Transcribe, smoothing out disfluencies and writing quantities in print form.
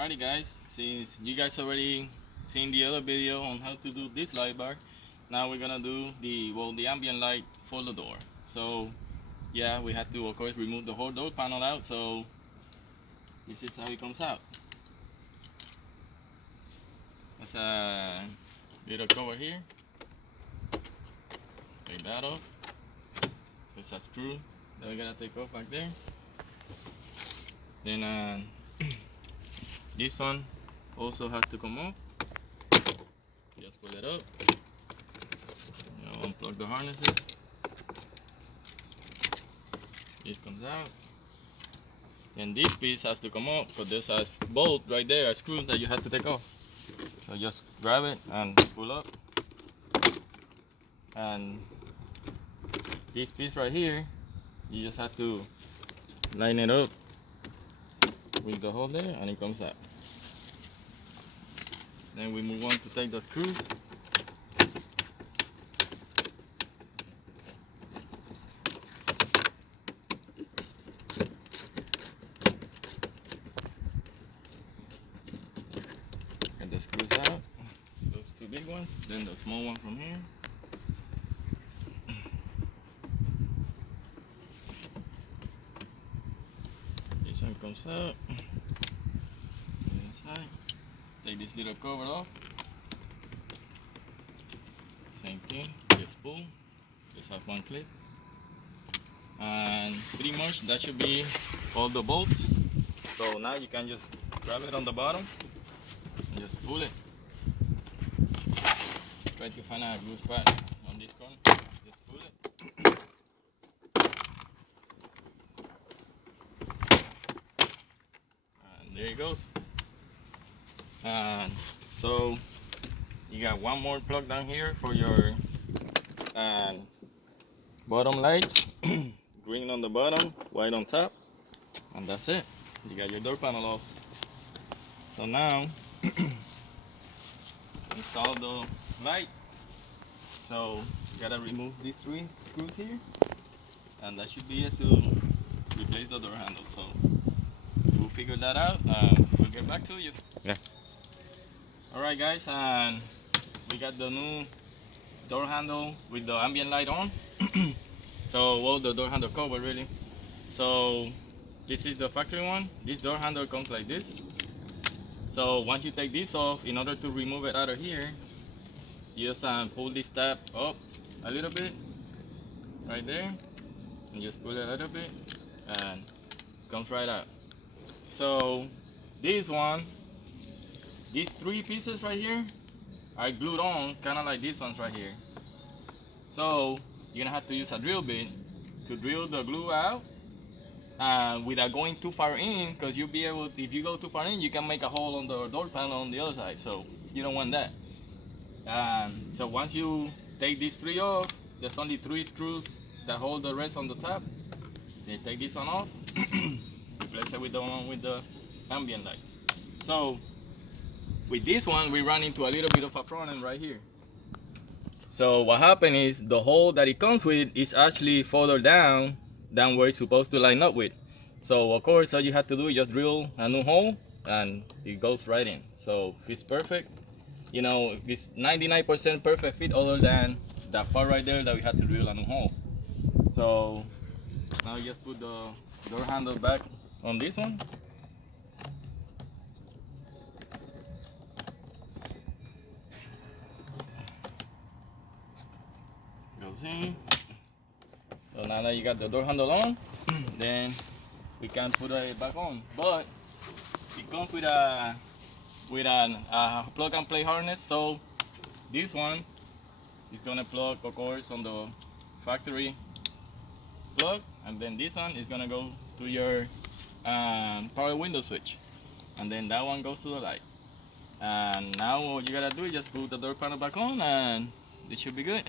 Alrighty guys, since you guys already seen the other video on how to do this light bar, now we're gonna do the ambient light for the door. So yeah, we had to of course remove the whole door panel out, so this is how it comes out. There's a little cover here. Take that off. There's a screw that we gotta take off back there. Then this one also has to come off. Just pull it up. Now unplug the harnesses. This comes out. And this piece has to come off because there's a bolt right there, a screw that you have to take off. So just grab it and pull up. And this piece right here, you just have to line it up with the hole there and it comes out. Then we move on to take the screws. Get the screws out, those two big ones, then the small one from here. This one comes out. Inside. Take this little cover off. Same thing, just pull. Just have one clip. And pretty much that should be all the bolts. So now you can just grab it on the bottom and just pull it. Try to find a good spot on this corner. Just pull it. And there it goes. And so you got one more plug down here for your bottom lights. Green on the bottom, white on top, and that's it. You got your door panel off. So now install the light. So you gotta remove these three screws here, and that should be it to replace the door handle. So we'll figure that out and we'll get back to you. Yeah. Alright guys, and we got the new door handle with the ambient light on. So, well, the door handle cover really. So this is the factory one. This door handle comes like this. So once you take this off, in order to remove it out of here, you just pull this tab up a little bit right there, and just pull it a little bit and it comes right out. So this one, these three pieces right here are glued on, kind of like these ones right here. So you're gonna have to use a drill bit to drill the glue out without going too far in, because you'll be able to, if you go too far in, you can make a hole on the door panel on the other side, so you don't want that. So once you take these three off, there's only three screws that hold the rest on the top. Then take this one off, replace it with the one with the ambient light. So with this one, we run into a little bit of a problem right here. So what happened is the hole that it comes with is actually further down than where it's supposed to line up with. So of course, all you have to do is just drill a new hole and it goes right in. So it's perfect. You know, it's 99% perfect fit other than that part right there that we had to drill a new hole. So now you just put the door handle back on this one. Goes in. So now that you got the door handle on, then we can put it back on. But it comes with a plug and play harness. So this one is gonna plug, of course, on the factory plug, and then this one is gonna go to your power window switch, and then that one goes to the light. And now what you gotta do is just put the door panel back on, and it should be good.